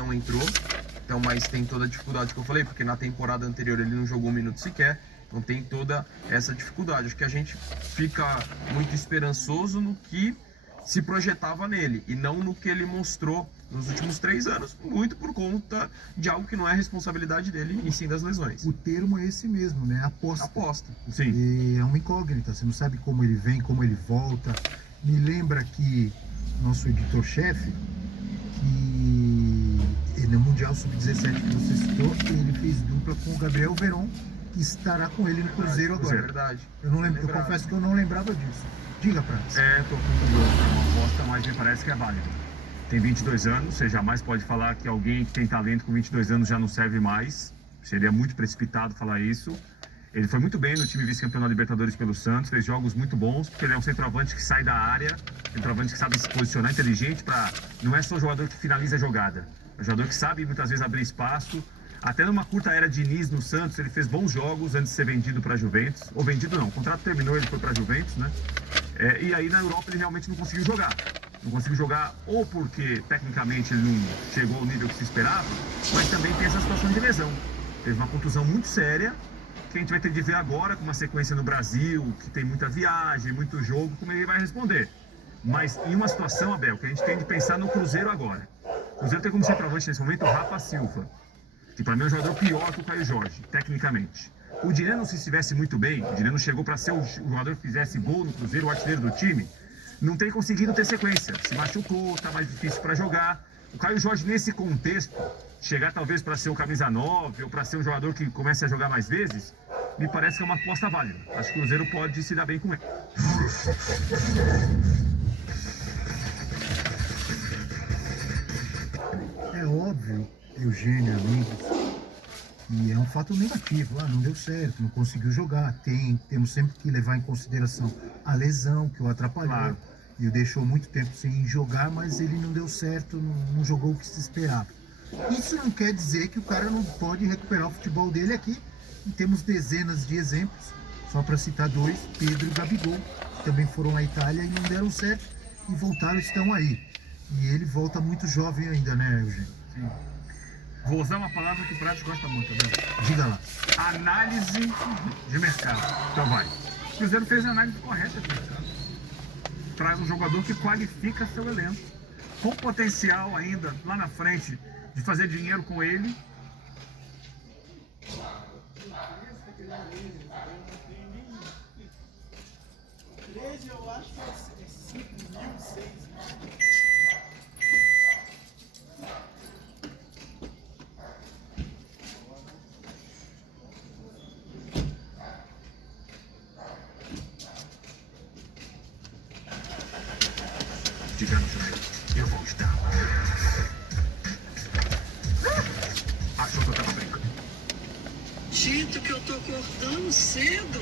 não entrou. Então, mas tem toda a dificuldade que eu falei, porque na temporada anterior ele não jogou um minuto sequer. Então tem toda essa dificuldade. Acho que a gente fica muito esperançoso no que se projetava nele e não no que ele mostrou nos últimos 3 anos, muito por conta de algo que não é responsabilidade dele, e sim das lesões. O termo é esse mesmo, né? Aposta. Aposta. Sim. E é uma incógnita, você não sabe como ele vem, como ele volta. Me lembra que nosso editor-chefe, que no Mundial Sub-17 que você citou, ele fez dupla com o Gabriel Veron, que estará com ele no Cruzeiro agora. É verdade. Eu não lembro, eu confesso que eu não lembrava disso. Diga, Prats. Tô com uma aposta, mas me parece que é válida. Tem 22 anos, você jamais pode falar que alguém que tem talento com 22 anos já não serve mais. Seria muito precipitado falar isso. Ele foi muito bem no time vice-campeão da Libertadores pelo Santos, fez jogos muito bons, porque ele é um centroavante que sai da área, centroavante que sabe se posicionar, inteligente, não é só um jogador que finaliza a jogada, é um jogador que sabe muitas vezes abrir espaço. Até numa curta era de Diniz no Santos, ele fez bons jogos antes de ser vendido para a Juventus. Ou vendido não, o contrato terminou, ele foi para a Juventus, né? E aí na Europa ele realmente não conseguiu jogar. Não conseguiu jogar ou porque tecnicamente ele não chegou ao nível que se esperava, mas também tem essa situação de lesão. Teve uma contusão muito séria, que a gente vai ter de ver agora, com uma sequência no Brasil, que tem muita viagem, muito jogo, como ele vai responder. Mas em uma situação, Abel, que a gente tem de pensar no Cruzeiro agora. O Cruzeiro tem como centroavante nesse momento o Rafa Silva, que para mim é um jogador pior que o Caio Jorge, tecnicamente. O Dineno, se estivesse muito bem, o Dineno chegou para ser o jogador que fizesse gol no Cruzeiro, o artilheiro do time, não tem conseguido ter sequência. Se machucou, tá mais difícil para jogar. O Caio Jorge, nesse contexto, chegar talvez para ser o camisa 9 ou para ser um jogador que comece a jogar mais vezes, me parece que é uma aposta válida. Acho que o Cruzeiro pode se dar bem com ele. É óbvio, Eugênio, amigos, que é um fato negativo. Não deu certo, não conseguiu jogar. Temos sempre que levar em consideração a lesão que o atrapalhou. Claro. E o deixou muito tempo sem jogar, mas ele não deu certo, não jogou o que se esperava. Isso não quer dizer que o cara não pode recuperar o futebol dele aqui. E temos dezenas de exemplos, só para citar 2, Pedro e Gabigol, que também foram à Itália e não deram certo, e voltaram, estão aí. E ele volta muito jovem ainda, né, Eugênio? Sim. Vou usar uma palavra que o Prato gosta muito, né? Diga lá. Análise de mercado. Então vai. O Cruzeiro fez a análise correta de mercado. Traz um jogador que qualifica seu elenco, com potencial ainda lá na frente de fazer dinheiro com ele. Eu acho que é 5 mil, 6 mil. Digamos, eu vou estar. Achou que eu tava brincando? Sinto que eu tô acordando cedo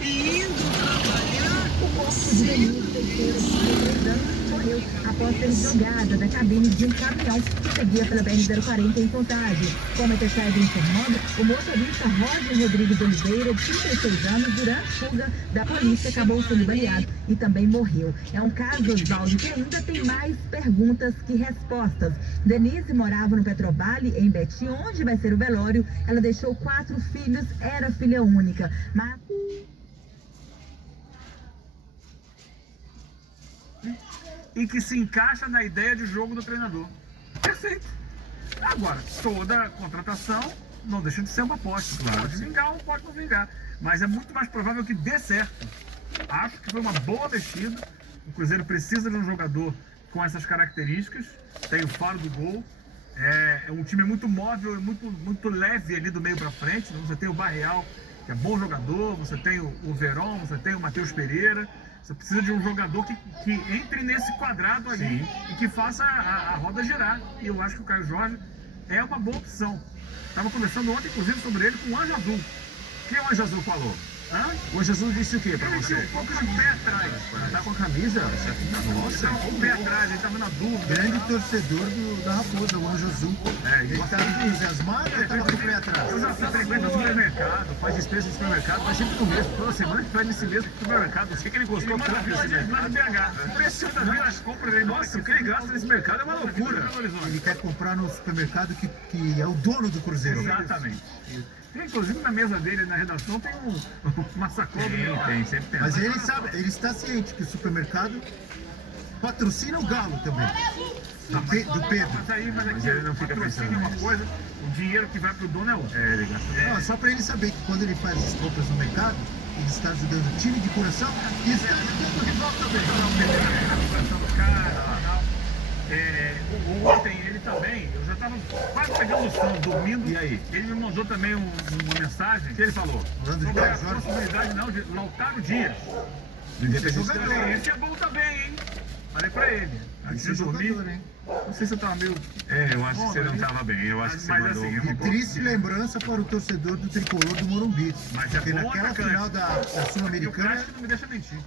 e indo trabalhar. O corpo de Denise Teixeira, de 23 anos, morreu após ser jogada da cabine de um caminhão que seguia pela BR-040 em Contagem. Como a TCAD informando, o motorista Roger Rodrigues Oliveira, de 36 anos, durante a fuga da polícia, acabou sendo baleado e também morreu. É um caso, Oswaldo, que ainda tem mais perguntas que respostas. Denise morava no Petrovale, em Betim, onde vai ser o velório. Ela deixou 4 filhos, era filha única, mas... E que se encaixa na ideia de jogo do treinador. Perfeito. Agora, toda contratação não deixa de ser uma aposta. Claro. Pode vingar ou pode não vingar. Mas é muito mais provável que dê certo. Acho que foi uma boa mexida. O Cruzeiro precisa de um jogador com essas características. Tem o faro do gol. É um time muito móvel e muito leve ali do meio para frente. Você tem o Barreal, que é bom jogador. Você tem o Veron, você tem o Matheus Pereira. Você precisa de um jogador que entre nesse quadrado ali. Sim. E que faça a roda girar. E eu acho que o Caio Jorge é uma boa opção. Estava conversando ontem, inclusive, sobre ele com o Anjo Azul. O que o Anjo Azul falou? O Anjo Azul disse o quê pra Ele você? tinha um pouco de pé atrás. Tá com a camisa? Nossa. Um pé atrás, ele estava na dúvida. Grande torcedor da Raposa, o Anjo Azul. Ele Ele estava entusiasmado ou estava com o pé atrás? Eu já Você frequenta supermercado, faz despesa de supermercado, vai sempre no mesmo. Toda semana que vai nesse mesmo supermercado. Não sei que ele gostou tanto desse mercado. Impressionante as compras dele. Nossa, o que ele gasta nesse mercado é uma loucura. Ele quer comprar no supermercado que é o dono do Cruzeiro. Exatamente. Tem, inclusive na mesa dele, na redação, tem uma sacola do meu. Tem, sempre tem. Mas ele sabe, ele está ciente que o supermercado patrocina o Galo também. Do Pedro. Mas ele não fica pensando em uma coisa, o dinheiro que vai pro dono é outro. Ele gasta. Não, só para ele saber que quando ele faz as compras no mercado, ele está ajudando o time de coração e está ajudando o rival também. Ontem ele também, eu já estava quase pegando o sono, dormindo. E aí? Ele me mandou também uma mensagem. O que ele falou? Falando de Sobre a Caio Jorge. possibilidade não, de Lautaro Dias. Esse é bom também, hein? Falei pra ele. Antes de dormir. Hein? Não sei se eu tava meio. Eu acho que você não tava bem. Eu acho que você mandou E triste lembrança para o torcedor do tricolor do Morumbi. Mas é Porque bom naquela atacante. final da E o Sul-Americana Cássio não me deixa mentir.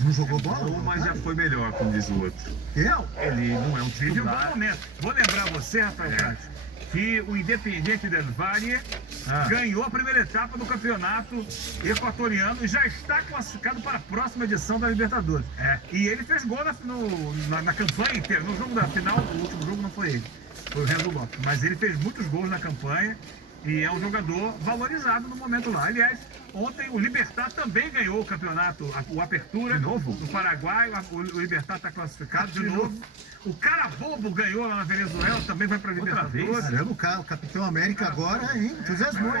não jogou bola? Mas já foi melhor, como diz o outro. Eu? Ele não é um time de um bom momento. Vou lembrar você, Rafael Cássio, que o Independiente del Valle ganhou a primeira etapa do campeonato equatoriano e já está classificado para a próxima edição da Libertadores. E ele fez gol na campanha inteira. No jogo da final, o último jogo não foi ele, foi o Renzo Lopes. Mas ele fez muitos gols na campanha e é um jogador valorizado no momento lá. Aliás, ontem o Libertad também ganhou o campeonato, o Apertura, de novo, no Paraguai. O Libertad está classificado de novo. O Carabobo ganhou lá na Venezuela, também vai para a Libertadores. Caramba, o Capitão América agora, hein? Entusiasmou.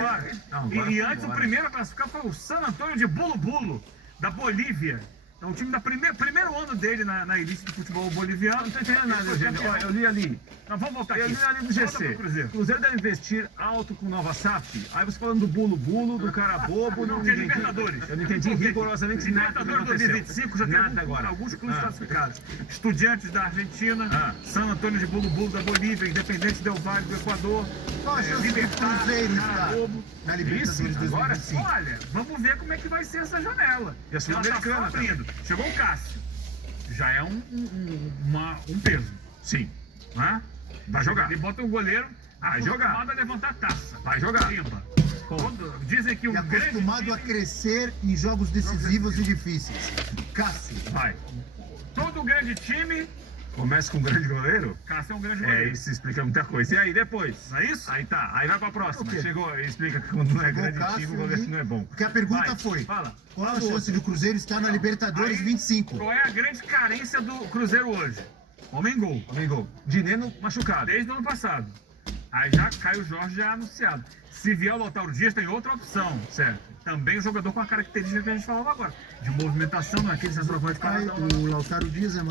E antes o primeiro a classificar foi o San Antônio de Bulu Bulu, da Bolívia. É um time da primeiro ano dele na elite do futebol boliviano. Não tô entendendo nada, Eugênio. Olha, eu li ali. Não, vamos voltar aqui. Eu li ali no GC. Cruzeiro deve investir alto com Nova SAF. Aí você falando do Bulu Bulu, do Carabobo. Não tem Libertadores. Eu não entendi rigorosamente nada. Libertadores 2025 já tem alguns clubes classificados. Estudiantes da Argentina, San Antônio de Bulu Bulu da Bolívia, Independente del Valle do Equador. Qual a chance do Libertad, Cruzeiro Carabobo. na Libertadores Agora, 2025? olha, vamos ver como é que vai ser essa janela. E a Sul-Americana tá abrindo. Chegou o Cássio. Já é um peso. Sim. Né? Vai jogar. Ele bota o goleiro acostumado a levantar a taça. Vai jogar. Dizem que o E acostumado a crescer em jogos decisivos e difíceis. Cássio. Vai. Todo grande time... Começa com um grande goleiro? Cássio é um grande goleiro. Isso explica muita coisa. E aí, depois? Não é isso? Aí tá, aí vai pra próxima. O quê? Explica que quando não é Chegou o grande Cássio time, o goleiro ali. não é bom. Porque a pergunta Vai, foi: fala. qual a chance do Cruzeiro estar na Libertadores Aí, 25? Qual é a grande carência do Cruzeiro hoje? Homem-gol. Amigo, Dineno machucado. Desde o ano passado. Aí já Caio Jorge já anunciado. Se vier o Lautaro Dias, tem outra opção. Certo. Também um jogador com a característica que a gente falava agora. De movimentação, não é aquele centroavante paradão. O Lautaro Dias é um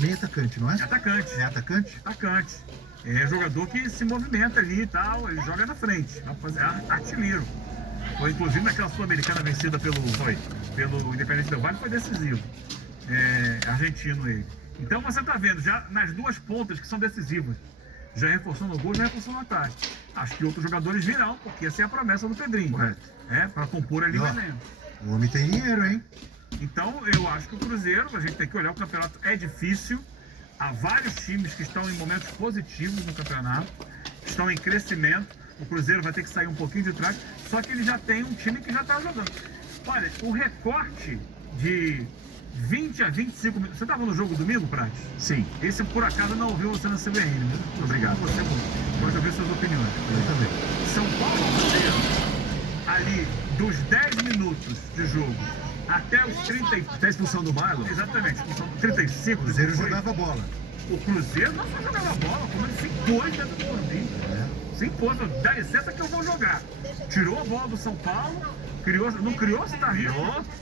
meio atacante, não é? É atacante. É atacante? Atacante. É jogador que se movimenta ali e tal, ele joga na frente. É artilheiro. Foi inclusive naquela Sul-Americana vencida pelo Independente del Valle, foi decisivo. Argentino ele. Então você está vendo, já nas duas pontas que são decisivas, já reforçou no gol, já reforçou no ataque. Acho que outros jogadores virão, porque essa é a promessa do Pedrinho. Correto. Para compor ali o Ó. elenco. O homem tem dinheiro, hein? Então, eu acho que o Cruzeiro, a gente tem que olhar, o campeonato é difícil. Há vários times que estão em momentos positivos no campeonato, estão em crescimento. O Cruzeiro vai ter que sair um pouquinho de trás, só que ele já tem um time que já está jogando. Olha, o recorte de 20 a 25 minutos. Você estava no jogo domingo, Prates? Sim. Esse, por acaso, não ouviu você na CBN, né? Obrigado. Você pode ouvir suas opiniões. Eu também. São Paulo e Cruzeiro, ali dos 10 minutos de jogo até os 30. Até a expulsão do Marlon? Exatamente, expulsão do 35. O Cruzeiro depois, jogava bola. O Cruzeiro não só jogava bola, como ele se impôs dentro do Morumbi. Se impôs, dá licença que eu vou jogar. Tirou a bola do São Paulo. Não criou, você tá rindo?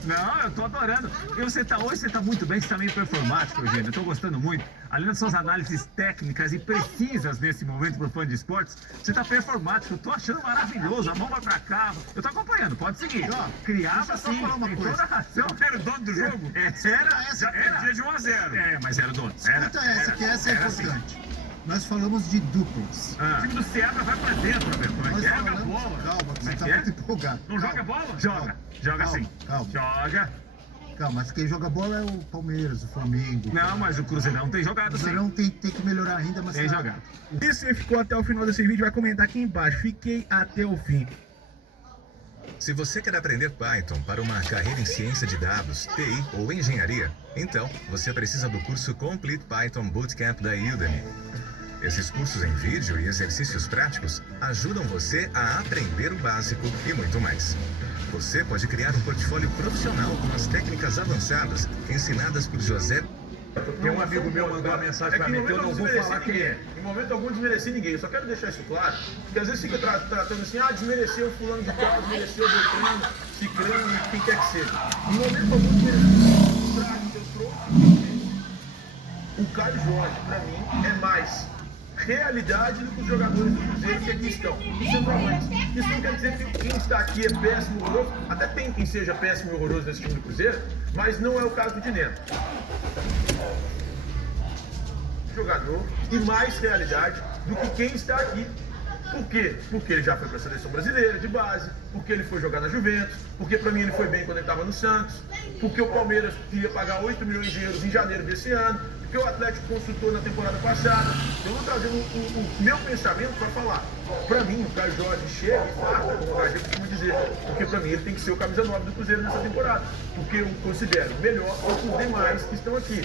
Não, eu tô adorando. E hoje você tá muito bem, você tá meio performático, Eugênio. Eu tô gostando muito. Além das suas análises técnicas e precisas nesse momento pro fã de esportes, você tá performático. Eu tô achando maravilhoso. A mão vai pra cá. Eu tô acompanhando, pode seguir. Ó, Criava deixa eu só sim, falar uma tem coisa. toda a razão. Não era o dono do jogo? Essa, Era dia de 1 a 0. Mas era o dono. escuta essa, que essa é era assim. importante. Nós falamos de duplas. O time do Ceará vai pra dentro, Roberto. Como é Nós que é? Joga falamos... bola. Calma, que Como é você tá que é? muito empolgado. Não joga bola? Joga Calma, sim. calma. Joga. Calma, mas quem joga bola é o Palmeiras, o Flamengo. Não, mas o Cruzeirão tem O jogado sim. Cruzeirão tem que melhorar ainda, mas Tem tá- jogado. E se ficou até o final desse vídeo, vai comentar aqui embaixo. Fiquei até o fim. Se você quer aprender Python para uma carreira em ciência de dados, TI ou engenharia, então você precisa do curso Complete Python Bootcamp da Udemy. Esses cursos em vídeo e exercícios práticos ajudam você a aprender o básico e muito mais. Você pode criar um portfólio profissional com as técnicas avançadas ensinadas por José. Tem um amigo meu mandou uma mensagem pra mim que eu não vou falar quem é. Em momento algum desmereci ninguém, eu só quero deixar isso claro, porque às vezes fica tratando assim, desmereceu fulano de tal, desmereceu Beltrano, Cicrano, quem quer que seja. Em momento algum desmereceu, eu trouxe o Caio Jorge, pra mim, é mais realidade do que os jogadores do Cruzeiro que aqui estão, os centroavantes. Isso não quer dizer que quem está aqui é péssimo, horroroso, até tem quem seja péssimo e horroroso nesse time do Cruzeiro, mas não é o caso do Dineno. Jogador e mais realidade do que quem está aqui. Por quê? Porque ele já foi para a seleção brasileira de base, porque ele foi jogar na Juventus, porque para mim ele foi bem quando ele estava no Santos, porque o Palmeiras queria pagar 8 milhões de euros em janeiro desse ano, porque o Atlético consultou na temporada passada. Eu vou trazer o meu pensamento para falar. Para mim, o Caio Jorge chega e farta, como o HG costuma dizer, porque para mim ele tem que ser o camisa 9 do Cruzeiro nessa temporada, porque eu considero melhor do que os demais que estão aqui.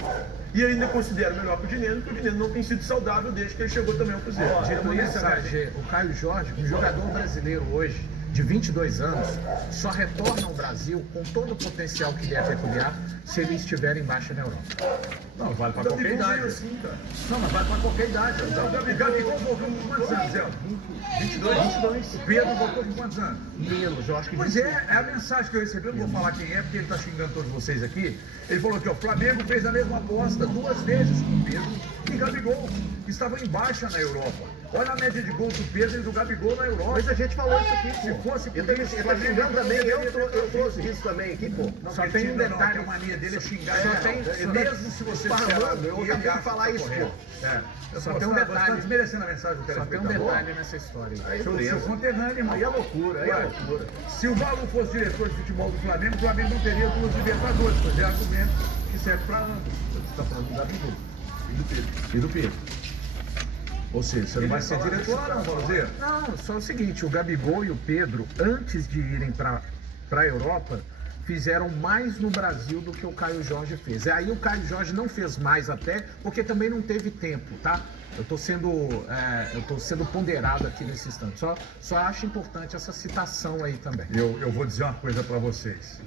E ainda considero melhor que o Dineno, porque o Dineno não tem sido saudável desde que ele chegou também ao Cruzeiro. Dito isso, HG, o Caio Jorge, um jogador brasileiro hoje, de 22 anos, só retorna ao Brasil com todo o potencial que ele é peculiar se ele estiver em baixa na Europa. Não, vale pra qualquer idade. Assim, cara. Não, mas vale pra qualquer idade. O Gabigol voltou com quantos anos, Zé? 22. O Pedro voltou com quantos anos? Menos, eu acho que... Pois é a mensagem que eu recebi, eu não vou falar quem é, porque ele tá xingando todos vocês aqui. Ele falou que o Flamengo fez a mesma aposta 2 vezes com o Pedro e Gabigol, que estavam em baixa na Europa. Olha a média de gols do Pedro e do Gabigol na Europa. Mas a gente falou isso aqui, Se fosse Eu tô xingando também, eu trouxe isso também aqui, pô. Não, Só ele tem tinha- um não, detalhe. a mania dele é xingar. Só Mesmo se você Parando, eu acabei de falar isso, pô. Só tem um Você detalhe. tá desmerecendo a mensagem do Só tem um telespectador. detalhe nessa história. Seu conterrâneo, irmão. Aí é loucura, aí é Ué, loucura. Se o Balu fosse diretor de futebol do Flamengo não teria 2 Libertadores, pois é argumento que serve para ambos. Você está falando do Gabigol e do Pedro. Ou seja, você não vai ser diretor, não, Valzeiro? Não, só o seguinte, o Gabigol e o Pedro, antes de irem para a Europa, fizeram mais no Brasil do que o Caio Jorge fez. Aí o Caio Jorge não fez mais até, porque também não teve tempo, tá? Eu tô sendo ponderado aqui nesse instante. Só acho importante essa citação aí também. Eu vou dizer uma coisa para vocês.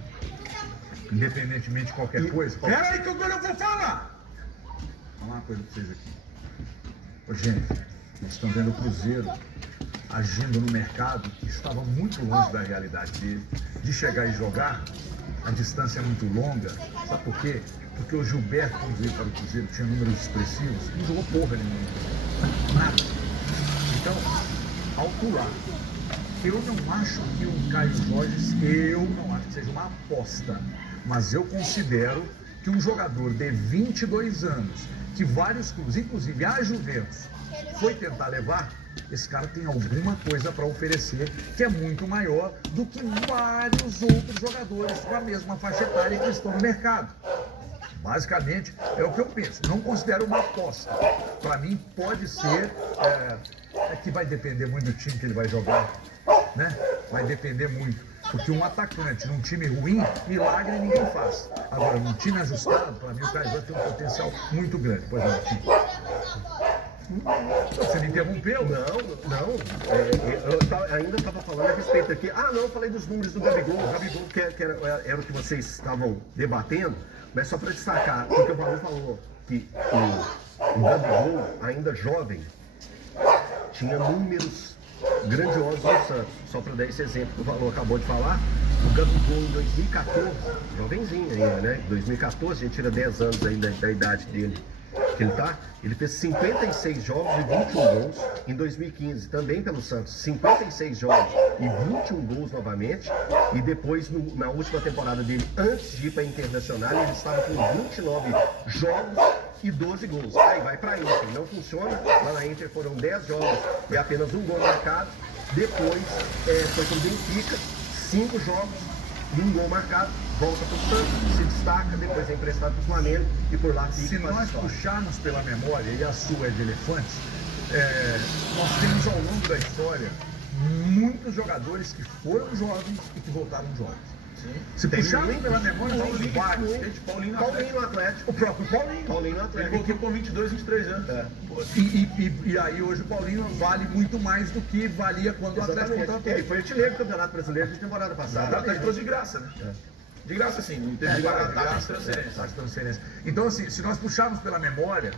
Independentemente de qualquer coisa. Peraí que agora eu vou falar! Vou falar uma coisa para vocês aqui. Ô, gente, vocês estão vendo o Cruzeiro agindo no mercado que estava muito longe da realidade dele. De chegar e jogar, a distância é muito longa. Sabe por quê? Porque o Gilberto, quando veio para o Cruzeiro, tinha números expressivos, não jogou porra nenhuma. Nada. Então, alto lá. Eu não acho que o Caio Jorge, eu não acho que seja uma aposta, mas eu considero que um jogador de 22 anos, que vários clubes, inclusive a Juventus, foi tentar levar, esse cara tem alguma coisa para oferecer que é muito maior do que vários outros jogadores com a mesma faixa etária que estão no mercado. Basicamente, é o que eu penso. Não considero uma aposta. Para mim, pode ser que vai depender muito do time que ele vai jogar, né? Vai depender muito. Porque um atacante num time ruim, milagre ninguém faz. Agora, num time ajustado, para mim o Caio Jorge tem um potencial muito grande. Pois não, time. Você me interrompeu? Não. Eu ainda estava falando a respeito aqui. Não, eu falei dos números do Gabigol. O Gabigol, que era o que vocês estavam debatendo, mas só para destacar, porque o Balu falou que o Gabigol, ainda jovem, tinha números grandiosos no Santos. Só para dar esse exemplo que o Balu acabou de falar, o Gabigol em 2014, jovenzinho ainda, né? Em 2014, a gente tira 10 anos aí da idade dele. Que ele fez 56 jogos e 21 gols em 2015, também pelo Santos, 56 jogos e 21 gols novamente, e depois na última temporada dele, antes de ir para a Internacional, ele estava com 29 jogos e 12 gols. Aí vai para a Inter, não funciona, lá na Inter foram 10 jogos e apenas 1 gol marcado, depois foi para o Benfica, 5 jogos e 1 gol marcado, volta para o Santos, se destaca, depois é emprestado para o Flamengo e por lá fica. Se faz nós história. puxarmos pela memória, e a sua é de elefantes, nós temos ao longo da história muitos jogadores que foram jovens e que voltaram jovens. Se Tem puxarmos muito, pela memória, nós temos vários. Gente, Paulinho no Paulinho no Atlético. O próprio Paulinho. Paulinho no Ele Atlético. voltou com 22, 23 anos. E aí hoje o Paulinho vale muito mais do que valia quando o Atlético Exatamente. contratou. Ele foi artilheiro do Campeonato Brasileiro de temporada O passada. Atlético trouxe de graça, né? De graça sim, não teve de de graça, graça, transferência. transferência. Então, assim, se nós puxarmos pela memória,